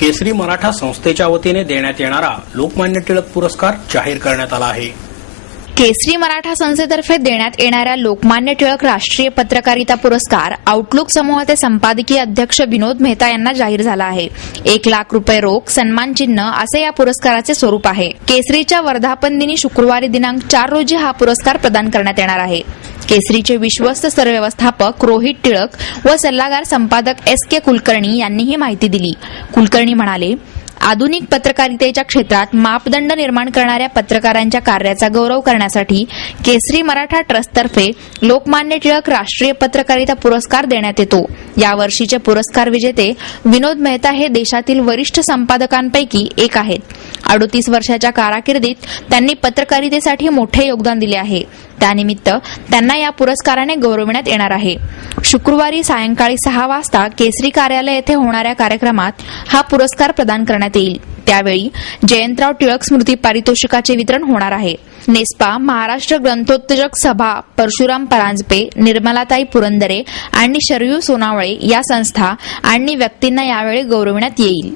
केसरी मराठा संस्थेच्या वतीने देण्यात येणारा लोकमान्य टिळक पुरस्कार जाहीर करण्यात आला आहे। केसरी मराठा संस्थेतर्फे देण्यात येणाऱ्या लोकमान्य टिळक राष्ट्रीय पत्रकारिता पुरस्कार आउटलुक समूहाचे संपादकीय अध्यक्ष विनोद मेहता यांना जाहीर झाला आहे। 1 लाख रुपये रोख सन्मान चिन्ह असे या पुरस्काराचे स्वरूप आहे। केसरीच्या वर्धापन दिनी शुक्रवारी दिनांक 4 रोजी हा पुरस्कार प्रदान करण्यात येणार आहे। केसरीचे विश्वस्त सरव्यवस्थापक रोहित टिळक व सल्लागार संपादक SK कुलकर्णी यांनी ही माहिती दिली। कुलकर्णी म्हणाले, आधुनिक पत्रकारितेच्या क्षेत्रात मापदंड निर्माण करणाऱ्या पत्रकारांच्या कार्याचा गौरव करण्यासाठी केसरी मराठा ट्रस्टतर्फे लोकमान्य टिळक राष्ट्रीय पत्रकारिता पुरस्कार देण्यात येतो। या वर्षीचे पुरस्कार विजेते विनोद मेहता हे देशातील वरिष्ठ संपादकांपैकी एक आहेत। 38 वर्षाच्या कारकिर्दीत त्यांनी पत्रकारितेसाठी मोठे योगदान दिले आहे। त्यानिमित्त त्यांना या पुरस्काराने गौरविण्यात येणार आहे। शुक्रवारी सायंकाळी 6 वाजता केसरी कार्यालय येथे होणाऱ्या कार्यक्रमात हा पुरस्कार प्रदान करण्यात येईल। त्यावेळी जयंतराव टिळक स्मृती पारितोषिकाचे वितरण होणार आहे। नेस्पा, महाराष्ट्र ग्रंथोत्तेजक सभा, परशुराम परांजपे, निर्मलाताई पुरंदरे आणि शरयू सोनावळे या संस्था आणि व्यक्तींना यावेळी गौरविण्यात येईल।